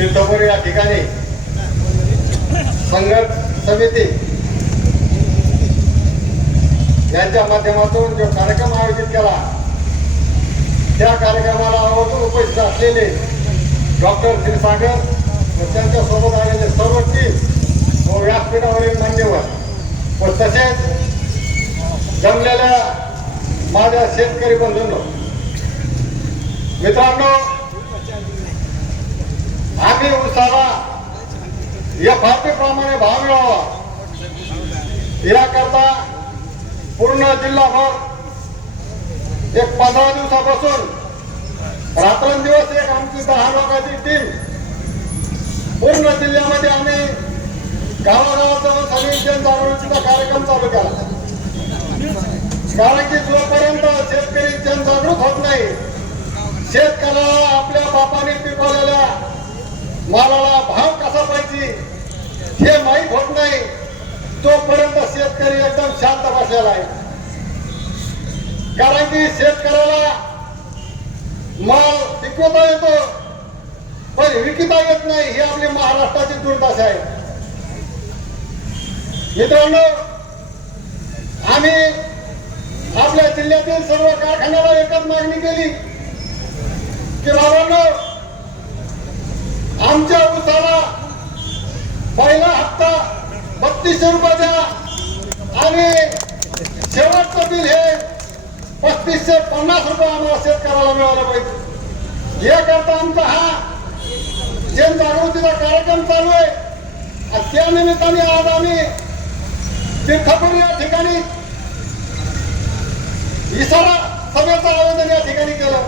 तीर्थपुरी या ठिकाणी संघर्ष समिती यांच्या माध्यमातून जो कार्यक्रम आयोजित केला त्या कार्यक्रमाला अवतून उपस्थित असलेले डॉक्टर क्षीरसागर व त्यांच्यासोबत आलेले सर्व टीम व व्यासपीठावरील मान्यवर व तसेच जमलेल्या माझ्या शेतकरी बंधूंनो मित्रांनो आम्ही उसाला. एफ आर भाव मिळावा याकरता पूर्ण जिल्हाभर एक पंधरा दिवसापासून रात्रंदिवस एक आमची दहा लोकांची टीम पूर्ण जिल्ह्यामध्ये आम्ही गावागावात जाऊन सगळी जनजागृतीचा कार्यक्रम चालू केला. कारण की जोपर्यंत शेतकरी जनजागृत होत नाही शेतकऱ्याला आपल्या बापाने पिकवलेल्या मालाला भाव कसा पाहिजे हे माहीत होत नाही. तोपर्यंत शेतकरी एकदम शांत बसलेला आहे. कारण की शेतकऱ्याला माल पिकवता येतो पण विकता येत नाही ही आपली महाराष्ट्राची दुर्दशा आहे. मित्रांनो आम्ही आपल्या जिल्ह्यातील सर्व कारखान्याला एकच मागणी केली की बाबांनो आमच्या उसाला पहिला हप्ता बत्तीसशे रुपयाचा द्या आणि शेवटचं बिल हे पस्तीसशे पन्नास रुपये आम्हाला शेतकऱ्याला मिळालं पाहिजे. हे करता आमचा हा जनजागृतीचा कार्यक्रम चालू आहे. आणि त्या निमित्ताने आज आम्ही तीर्थपुरी या ठिकाणी इसारा सभेचं आयोजन या ठिकाणी केलं.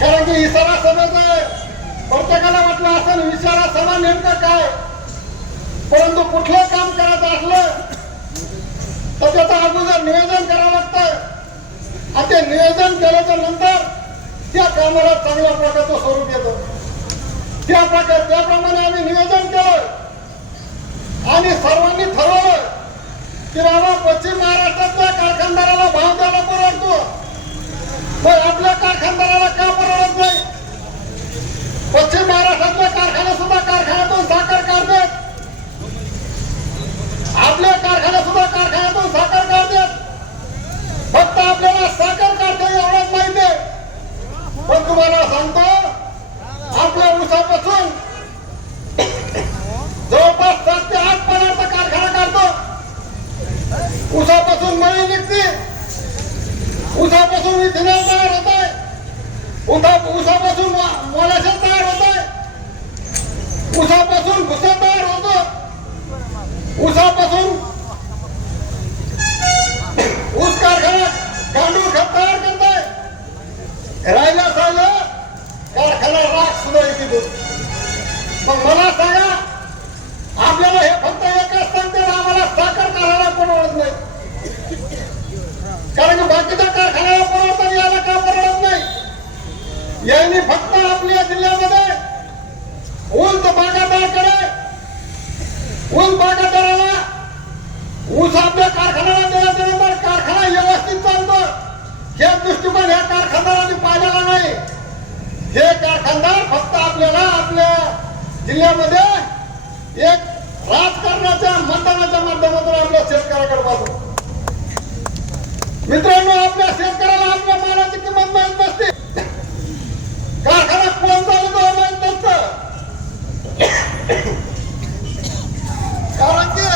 कारण की इसारा सभेचं प्रत्येकाला वाटलं असेल विचारा सभा नेमकं काय? परंतु कुठलं काम करायचं असलं तर त्याचं अगोदर नियोजन करावं लागतं. आणि ते नियोजन केल्याच्यानंतर त्या कामाला चांगल्या प्रकारचं स्वरूप येतं. त्या प्रकार त्याप्रमाणे आम्ही नियोजन केलं. आणि सर्वांनी ठरवलं की बाबा पश्चिम महाराष्ट्रातल्या कारखानदाराला भाव द्यायला परवडतो पण आपल्या कारखानदाराला का परवडत नाही पश्चिम महाराष्ट्रातले कारखाने सुद्धा कारखान्यातून साखर काढतात आपले कारखाने सुद्धा कारखान्यातून साखर काढतात फक्त आपल्याला साखर काढता एवढंच माहिती आहे पण तुम्हाला सांगतो आपल्या उसापासून जवळपास सात ते आठ पर्यंत कारखाना काढतो. उसापासून मळी निघते. उसापासून इथेनॉल तयार होत आहे उसा ऊसापासून मोलाशा तयार होत आहे ऊसापासून भुसा तयार होतो ऊसापासून ऊस कारखाना गांडूळ खत तयार करत आहे राहिला झालं कारखाना राख सुद्धा येते मग मला सांगा आपल्याला हे फक्त एकच सांगते आम्हाला साखर कारखाना परवडत नाही कारण की बाकीच्या कारखान्याला परवडतात याला का परवडत नाही यांनी फक्त आपल्या जिल्ह्यामध्ये ऊस बागायतदाराकडे ऊस बागायतदाराला ऊस आपल्या कारखान्याला दिल्याच्यानंतर कारखाना व्यवस्थित चालतो. हे दृष्टिकोन ह्या कारखानदारांनी पाहिलेला नाही. हे कारखानदार फक्त आपल्याला आपल्या जिल्ह्यामध्ये एक राजकारणाच्या मतदानाच्या माध्यमातून आपल्या शेतकऱ्याकडे पाहतो मित्रांनो आपल्या शेतकऱ्याला आपल्या मालाची किंमत माहीत नसते कारखाना कोण चालवतो हे माहीत नसतं कारण की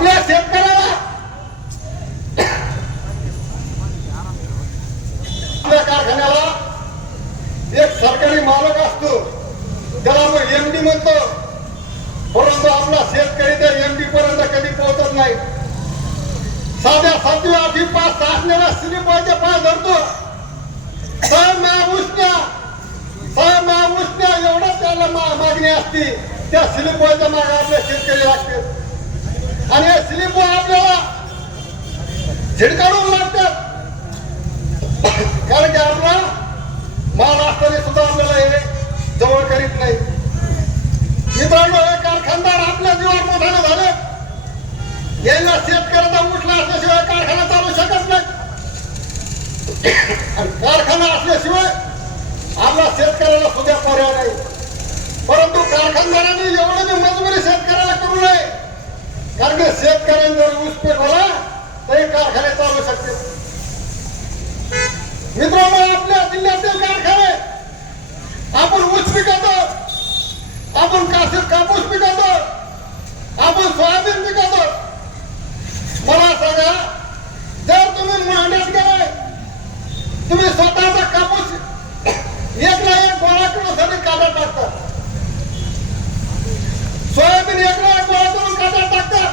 आपल्या शेतकऱ्याला आपल्या कारखान्याला एक सरकारी मालक असतो त्याला आपण एमडी म्हणतो परंतु आपला शेतकरी त्या एमडी पर्यंत कधी पोहोचत नाही साध्या सातवी आठवी पाच असलेला स्लिपाच्या पाय धरतो सहा उष्ण्या सहा उष्ण्या एवढं त्याला मा- मागणी असते त्या स्लिपच्या मागे आपल्या शेतकरी लागते आणि हे स्लिप आपल्याला झिडकाडून लागतात कारण की आपला माल असताना सुद्धा आपल्याला हे जवळ करीत नाही. मित्रांनो हे कारखानदार आपल्या जीवावर मोठाने झाले. यांना शेतकऱ्याचा उठला असल्याशिवाय कारखाना चालू शकत नाही. आणि कारखाना असल्याशिवाय आपला शेतकऱ्याला सुद्धा पर्याय नाही. परंतु कारखानदारांनी एवढं मी मजबुरी शेतकऱ्याला करू नये. कारण की शेतकऱ्यांनी जर ऊस पेट पेटवला तरी कारखाने चालू शकते मित्रांनो आपल्या जिल्ह्यातील कारखाने आपण ऊस पिकवतो आपण काशीत कापूस पिकवतो आपण सोयाबीन पिकवतो. मला सांगा जर तुम्ही मांड्यात गेले तुम्ही स्वतःचा कापूस एक ना एक गोळा करण्यासाठी काढा टाकता. सोयाबीन एक ना एक गोळा करून काढा टाकता.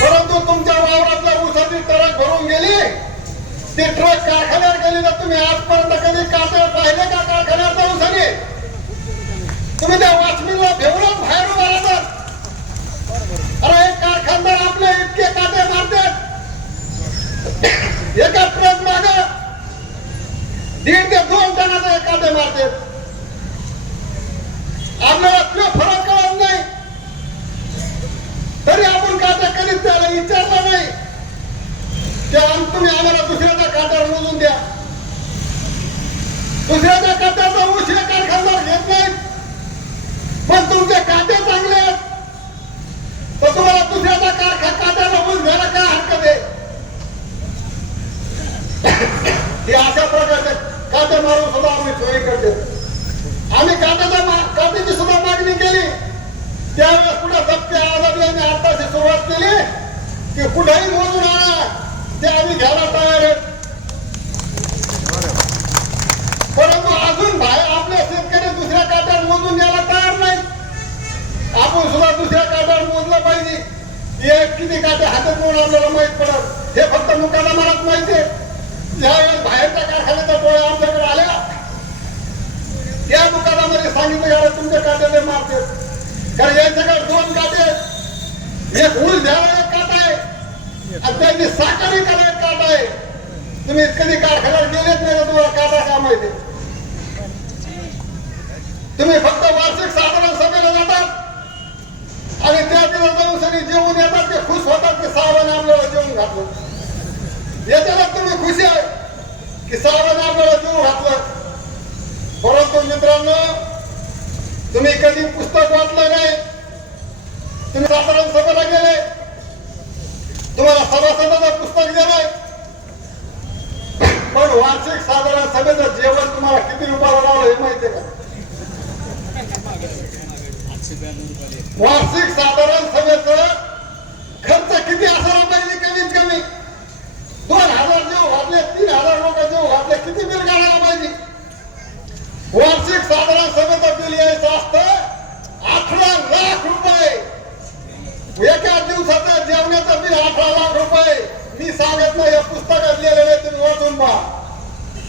परंतु तुमच्या वावरातल्या ऊसाची तरक भरून गेली ती ट्रक कारखान्यावर गेली तर तुम्ही आजपर्यंत कधी काटे पाहिले का कारखान्यात जाऊन सगळे? तुम्ही त्या वाचमीला भेवूनच बाहेर उभा राहतात. अरे कारखानदार आपले इतके काटे मारतात एका ट्रक माग दीड ते दोन टनाचे काटे मारतात आपल्याला तो फरक कळत नाही तरी आपण काटा कधीच त्याला विचारलं नाही की आम- तुम्ही आम्हाला दुसऱ्याच्या काट्यावर मोजून द्या दुसऱ्याच्या काट्याचा ऊस हे कारखानदार घेत नाही पण तुमचे काटे चांगले आहेत तर तुम्हाला दुसऱ्याचा कारखा काट्याचा ऊस घ्यायला काय हरकत आहे हे अशा प्रकारचे काटे मारून सुद्धा आम्ही चोरी करते आम्ही काट्याच्या मा- काट्याची सुद्धा मागणी केली त्यावेळेस कुठे सत्य आजादी आम्ही आताची सुरुवात केली की कुठेही मोजून आणा ते आम्ही घ्यायला तयार आहेत परंतु अजून बाहेर आपले शेतकरी दुसऱ्या काट्यावर मोजून न्यायला तयार नाही आपण सुद्धा दुसऱ्या काट्यावर मोजलं पाहिजे हे किती काटे हातात म्हणून आपल्याला माहीत पडत हे फक्त मुखाला मनात माहिती आहे ज्यावेळेस बाहेरच्या कारखान्याच्या डोळ्या आमच्याकडे आल्या त्या दुकानामध्ये सांगितलं याला तुमच्या काट्याने मारते कारण यांच्याकडे दोन काटे आहेत. एक ऊस घ्यायला एक काटा आहे आणि त्यांची साखर विकायला एक काटा आहे तुम्ही कधी कारखान्यात गेलेच नाही तुम्हाला काटा का माहिती तुम्ही फक्त वार्षिक साधारण सभेला जातात आणि त्या दिवस जाऊन सगळी जेवून येतात ते खुश होतात की साहेबांनी आपल्याला जेवून घातलं. याच्याला तुम्ही खुशी आहे की साहेबांनी आपल्याला जेवून घातलं. परंतु मित्रांनो तुम्ही कधी पुस्तक वाचलं नाही? तुम्ही साधारण सभेला गेले? तुम्हाला सभासद पुस्तक दिलंय पण वार्षिक साधारण सभेचं जेवण तुम्हाला किती रुपयाला लावलं माहितीये का वार्षिक साधारण सभेच खर्च किती असायला पाहिजे कमीत कमी? दोन हजार जेव घातले तीन हजार लोक जेव घातले किती बिल काढायला पाहिजे? वार्षिक साधारण सभेचं बिल यायचं असतं अठरा लाख रुपये. एका दिवसाचं जेवणाचं बिल अठरा लाख रुपये. मी सांगत नाही या पुस्तकात लिहिलेलं आहे तुम्ही वाचून पहा.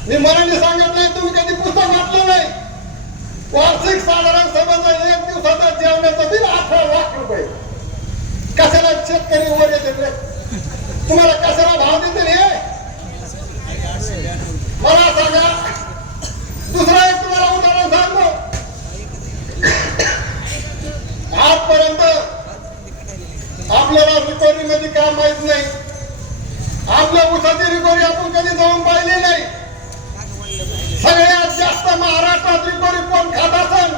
मी मनाने सांगत नाही तुम्ही कधी पुस्तक वाचलं नाही वार्षिक साधारण सभेचं एक दिवसाचं जेवणाचं बिल अठरा लाख रुपये कशाला शेतकरी वर येते तुम्हाला कशाला भाव देते रे. मला सांगा दुसरा एक तुम्हाला उदाहरण सांगतो. आजपर्यंत आपल्याला रिकव्हरी मध्ये काय माहीत नाही. आपल्या उसाची रिकव्हरी आपण कधी जाऊन पाहिली नाही. सगळ्यात जास्त महाराष्ट्रात रिकव्हरी कोण खात असन.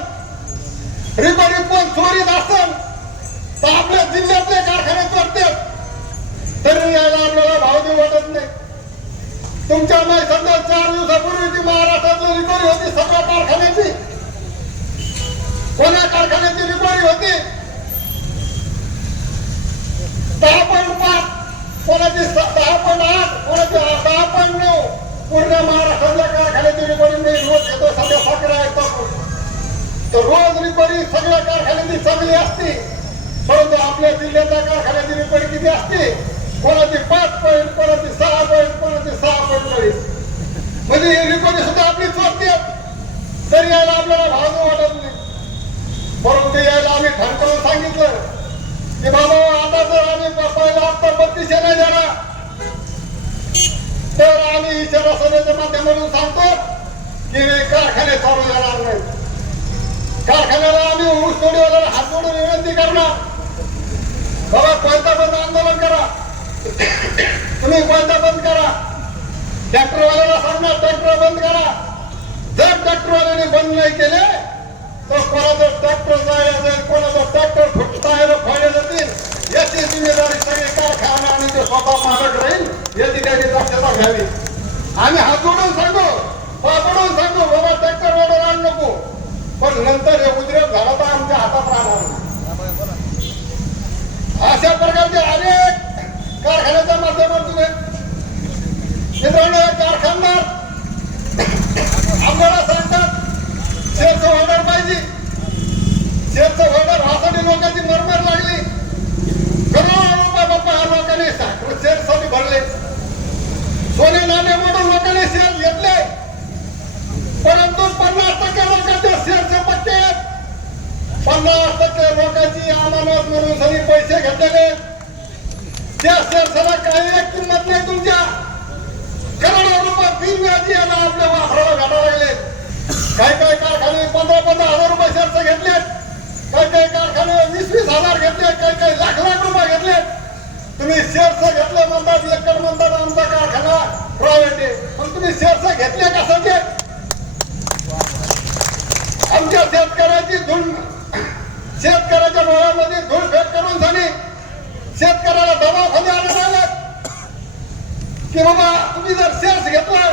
रिकव्हरी कोण चोरी असन तर आपल्या जिल्ह्यातले कारखाने चोरतात तरी यायला आपल्याला भाव देऊ वाटत नाही तुमच्या नाही समजा चार दिवसापूर्वी ती महाराष्ट्रातली रिकव्हरी होती सगळ्या कारखान्याची. कोणा कारखान्याची रिकव्हरी होती? दहा पॉईंट पाच कोणाची दहा पॉईंट आठ कोणाची दहा पॉईंट नऊ. पूर्ण महाराष्ट्रातल्या कारखान्याची रिकव्हरी मी रोज घेतो सध्या साखर आहे तर रोज रिकव्हरी सगळ्या कारखान्याची चांगली असती. परंतु आपल्या जिल्ह्याच्या कारखान्याची रिकव्हरी किती असते? कोणाची पाच पॉईंट कोणाची सहा पॉईंट कोणाची सहा पॉईंट पॉईंट म्हणजे ही रिकव्हरी सुद्धा आपली चोरते तरी यायला आपल्याला भाव नाही वाटत नाही परंतु यायला आम्ही ठणकावून सांगितलं की बाबा आता जर आम्ही पहिला हप्ता बत्तीसशे नाही देणार तर आम्ही इशारा सभेच्या माध्यमातून सांगतो की कारखाने चालू जाणार नाही. कारखान्याला आम्ही ऊस तोडीवाल्याला हात जोडून विनंती करणार. बाबा कोणता बंद आंदोलन करा. तुम्ही कोणता बंद करा. ट्रॅक्टरवाल्याला सांगणार ट्रॅक्टर बंद करा. जर ट्रॅक्टरवाल्याने बंद नाही केले तर कोणाचं ट्रॅक्टर जायला जाईल कोणाचं घ्यावी आम्ही हात जोडून सांगू पापडून सांगू बाबा ट्रॅक्टर रोडवर आण नको पण नंतर हे उद्रेक झाला तर आमच्या हातात राहणार अशा प्रकारचे अनेक कारखान्याच्या माध्यमातून मित्रांनो कारखानदार आम्हाला सांगतात शेअरचं ऑर्डर पाहिजे शेअरचं ऑर्डर राहसाठी लोकांची मरमर लागली तुम्ही शेअर्स घेतले कशाचे आमच्या शेतकऱ्याची धूळ शेतकऱ्याच्या डोळ्यामध्ये धूळ फेट करून झाली. शेतकऱ्याला दबावखाली आणत आले की बाबा तुम्ही जर शेअर्स घेतला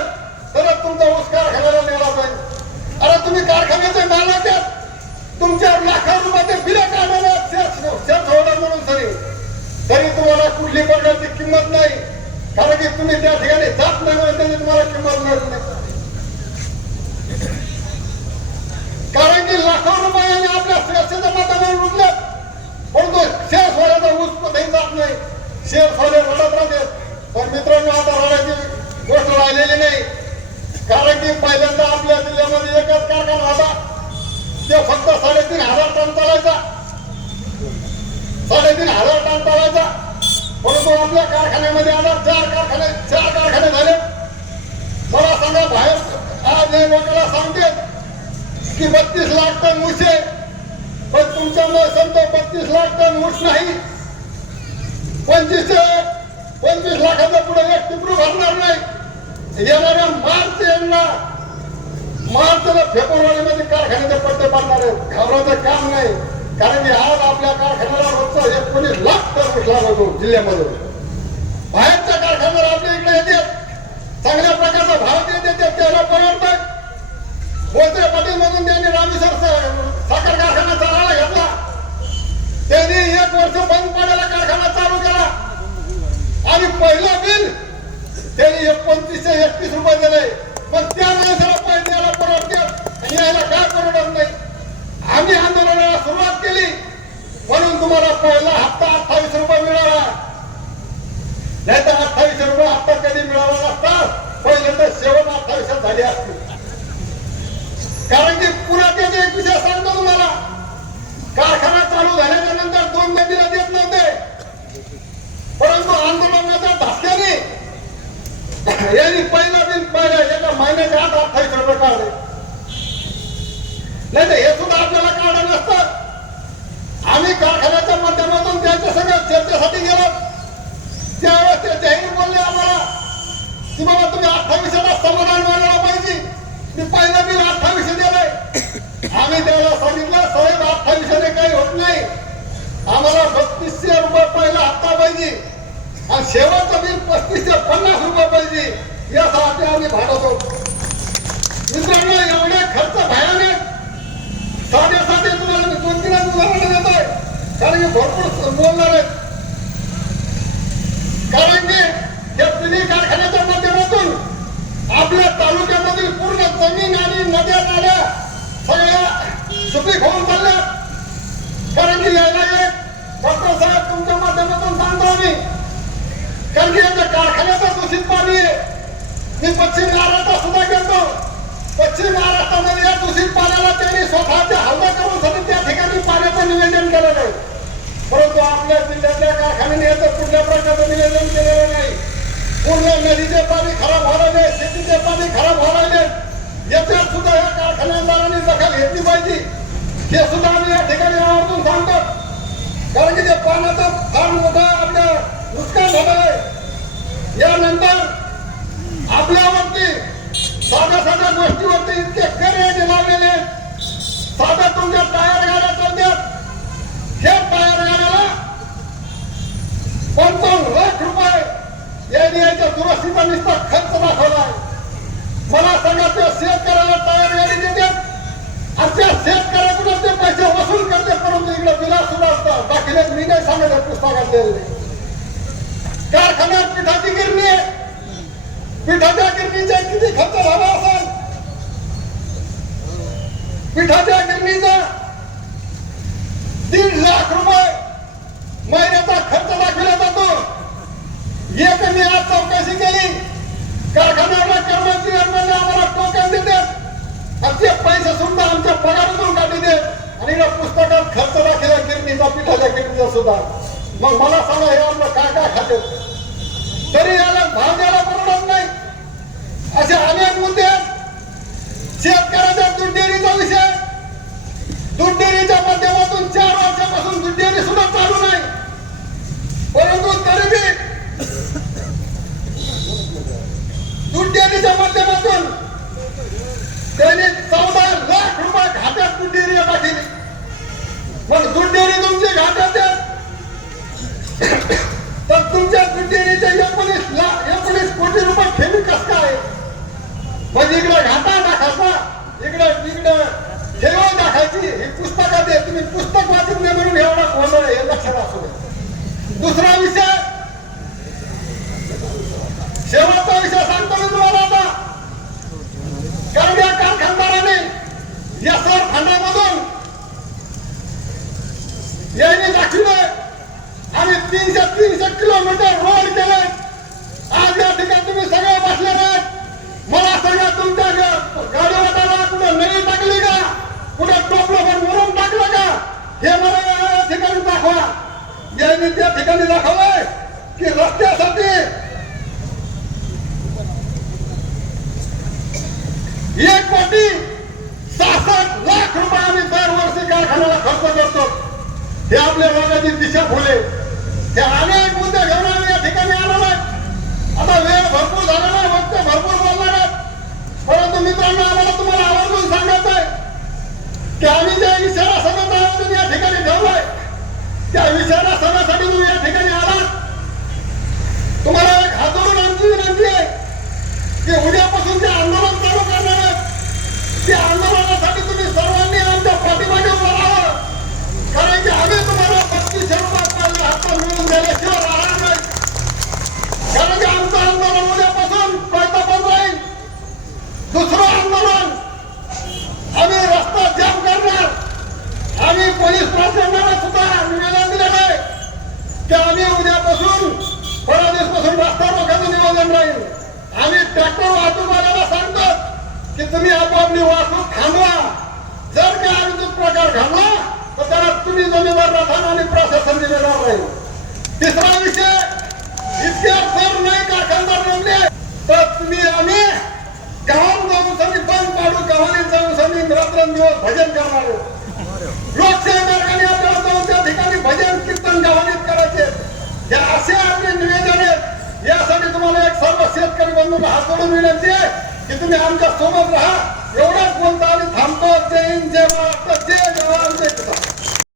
तरच तुमचा ऊस कारखान्याला नेला जाईल. अरे तुम्ही कारखान्याचे मालक तुमच्या लाखो रुपयाचे बिले काढलेले शेअर्स शेअर्स होणार म्हणून तरी तरी तुम्हाला कुठली प्रकारची किंमत नाही. कारण की तुम्ही त्या ठिकाणी जात नाही त्यांनी तुम्हाला किंमत मिळत नाही. कारण की लाखो रुपयाने आपल्या शेअर्सच्या माध्यमातून लुटले. परंतु शेअर सोडायचा ऊस कुठेही जात नाही. शेअर सोडे रडत राहते. पण मित्रांनो आता रडायची गोष्ट राहिलेली नाही. कारण की पहिल्यांदा आपल्या जिल्ह्यामध्ये एकच कारखाना होता. ते फक्त साडेतीन हजार टन चालायचा साडेतीन हजार टन चालायचा परंतु आपल्या कारखान्यामध्ये आता चार कारखाने चार कारखाने झाले. मला सांगा बाहेर आज हे लोकांना सांगते की बत्तीस लाख टन ऊस आहे पण तुमच्यामुळे समजा बत्तीस लाख टन ऊस नाही. पंचवीस पंचवीस लाखाचं पुढे एक टिपरू भरणार नाही. येणाऱ्या मार्च यांना मार्चला फेब्रुवारीमध्ये कारखान्याचे पट्टे पाडणार आहेत. घाबरायचं काम नाही. कारण की आज आपल्या कारखान्याला रोजचा एकोणीस लाख टन कुठला जातो जिल्ह्यामध्ये. बाहेरच्या कारखान्याला आपल्या इकडे येतात. चांगल्या प्रकारचा भाव देत येतात त्याला परवडतात बोलते पाटील मधून त्यांनी रामेश्वर साखर कारखाना चालायला घेतला. त्यांनी एक वर्ष बंद पडायला कारखाना चालू केला. आणि पहिलं बिल त्यांनी एक एकतीस रुपये दिले पण त्या माणसाला पैसे द्यायला परवडते आणि यायला काय परवडत नाही आम्ही आंदोलनाला सुरुवात केली म्हणून तुम्हाला पहिला हप्ता अठ्ठावीस रुपये मिळाला नाही तर अठ्ठावीस रुपये हप्ता कधी मिळाला नसता पहिले तर शेवट अठ्ठावीस झाली असती कारण की पुन्हा त्याचा एक विषय सांगतो तुम्हाला कारखाना चालू झाल्याच्यानंतर दोन महिन्याला देत नव्हते परंतु आंदोलनाच्या धसक्याने यांनी पहिला बिल पहिल्या एका महिन्याच्या आत अठ्ठावीस रुपये काढले. नाही तर हे सुद्धा आपल्याला काढलं नसतं आम्ही कारखान्याच्या माध्यमातून त्यांच्या सगळ्या चर्चेसाठी गेलो. त्यावेळेस ते जाहीर बोलले आम्हाला की बाबा तुम्ही अठ्ठावीसला समाधान मानायला पाहिजे. मी पहिलं बिल अठ्ठावीसशे दिलंय. आम्ही त्याला सांगितलं साहेब अठ्ठावीसशे काही होत नाही. आम्हाला बत्तीसशे रुपये पहिला हप्ता पाहिजे. आणि शेवटचं बिल पस्तीसशे पन्नास रुपये पाहिजे यासाठी आम्ही भाडतो मित्रांनो एवढे खर्च भयानक. साधे साधे तुम्हाला मी दोन तीन उदाहरण देतोय. कारण मी भरपूर बोलणार आहेत कारण की या तिन्ही कारखान्याच्या माध्यमातून आपल्या तालुक्यामधील पूर्ण जमीन आणि नद्या नाल्या सगळ्या सुपीक होऊन चालल्या कारण की यायला एक डॉक्टर साहेब तुमच्या माध्यमातून सांगतो आम्ही कारण की याच्या कारखान्याचं दूषित पाणी आहे मी पश्चिम महाराष्ट्रात सुद्धा गेलो पश्चिम महाराष्ट्रामध्ये या दूषित पाण्याला त्यांनी स्वतःच्या हल्ला करून साठी त्या ठिकाणी पाण्याचं निवेदन केलेलं आहे परंतु आपल्या जिल्ह्यातल्या कारखान्याने याचं कुठल्या निवेदन केलेलं नाही पूर्ण नदीचे पाणी खराब व्हायला शेतीचे पाणी खराब व्हायला याच्यात सुद्धा या कारखान्यादारांनी दखल घेतली पाहिजे हे सुद्धा आम्ही या ठिकाणी आवर्जून सांगतो कारण की ते पाण्याचं फार मोठं आपल्या नुकसान झालं आहे यानंतर आपल्यावरती साध्या साध्या गोष्टीवर इतके करे लावलेले आहेत. साध्या तुमच्या टायर गाड्या चालतात हे टायर गाड्याला पंचावन्न लाख रुपये या याच्या दुरुस्तीचा नुसता खर्च दाखवलाय मला सांगा त्या शेतकऱ्याला टायर गाडी देतात आणि त्या शेतकऱ्याकडून ते पैसे वसूल करते परंतु इकडे बिला सुद्धा असतात दाखले मी नाही सांगत पुस्तकात दिलेले कारखान्यात पिठाची गिरणी आहे पिठाच्या गिरणीचा किती खर्च झाला असेल पिठाच्या गिरणीचा दीड लाख रुपये महिन्याचा खर्च दाखविला जातो एक मी आज चौकशी केली कारखान्याला कर्मचारी आम्हाला टोकन देतात आणि ते पैसे सुद्धा आमच्या पगारातून काढी देत आणि या पुस्तकात खर्च दाखविला गिरणीचा पिठाच्या सुद्धा मग मला सांगा हे आपलं काय काय खाते तरी याला भाव द्यायला परवडत नाही असे अनेक मुद्दे आहेत शेतकऱ्याच्या दूध डेअरीचा विषय दूध डेअरीच्या माध्यमातून चार वर्षापासून दूध डेअरी सुद्धा चालू नाही परंतु तरी बी दूध डेअरीच्या माध्यमातून त्यांनी चौदा लाख रुपये खात्यात दूध डेअरी टाकली मग दूध डेअरी तुमची घाटात आहे. तर तुमच्या दूध डेअरीचे एकोणीस लाख एकोणीस कोटी रुपये ठेवी कस काय म्हणजे इकडे घाटा टाकायचा इकडं इकडे ठेव दाखायची ही पुस्तकात आहे तुम्ही पुस्तक वाचत नाही म्हणून एवढा गोंधळ आहे. हे लक्षात असू दे दुसरा विषय. शेवटचा विषय सांगतो मी तुम्हाला आता. कारण या कारखानदाराने या सर फंडामधून यांनी दाखविले. आणि तीनशे तीनशे किलोमीटर रोड केले आज या ठिकाणी तुम्ही सगळे बसलेले आहेत मला सांगा तुमच्या कुठे नळी टाकली का? कुठे टोपलं पण वरून टाकलं का? हे मला या ठिकाणी दाखवा. यांनी त्या ठिकाणी दाखवलंय की रस्त्यासाठी एक कोटी सहासष्ट लाख रुपये आम्ही दरवर्षी कारखान्याला खर्च करतो. हे आपल्या रोगाची दिशा फुले. हे अनेक मुद्दे घेऊन आम्ही या ठिकाणी आलो आहे. आता वेळ भरपूर झालेला आहे वक्त भरपूर परंतु मित्रांनो आम्हाला तुम्हाला आवर्जून सांगायचं आहे की आम्ही ज्या इशारा सभेत आयोजन या ठिकाणी ठेवलाय त्या इशारा सभेसाठी तुम्ही या ठिकाणी आलात तुम्हाला एक हात जोडून आमची विनंती आहे की उद्यापासून जे आंदोलन चालू करणार आहेत त्या आंदोलनासाठी तुम्ही सर्वांनी आमच्या पाठीमागे उभं राहावं कारण की आम्ही तुम्हाला बत्तीसशे रुपयापर्यंत हप्ता मिळवून दिल्याशिवाय राहणार नाही कारण की आमचं आंदोलन उद्यापासून पैसा बंद राहील दुसरं आंदोलन आम्ही रस्ता जाम करणार आम्ही पोलीस प्रशासनाला सुद्धा निवेदन दिलेलं आहे की आम्ही उद्यापासून परवा दिवसपासून रस्ता रोखाचं निवेदन राहील. आम्ही ट्रॅक्टर वाहतूकवाल्याला सांगतो की तुम्ही आपापली वाहतूक थांबवा. जर का आम्ही प्रकार घालला तर त्याला तुम्ही जमीनदार राहणार आणि प्रशासन दिलेला राहील तिसरा विषय इतक्या सर नाही कारखानदार नेमले तर तुम्ही आम्ही गावात जाऊन सनी बंद पाडू गावाने जाऊन सनी रात्रंदिवस भजन करणार लोकशाही मार्गाने आपल्याला जाऊन त्या ठिकाणी भजन कीर्तन गावानीत करायचे. या असे आपले निवेदन आहेत. यासाठी तुम्हाला एक सर्व शेतकरी बंधूंना हात जोडून विनंती आहे की तुम्ही आमच्यासोबत राहा. एवढंच बोलता आणि थांबतो. जय हिंद जय महाराष्ट्र जय जवान जय किसान.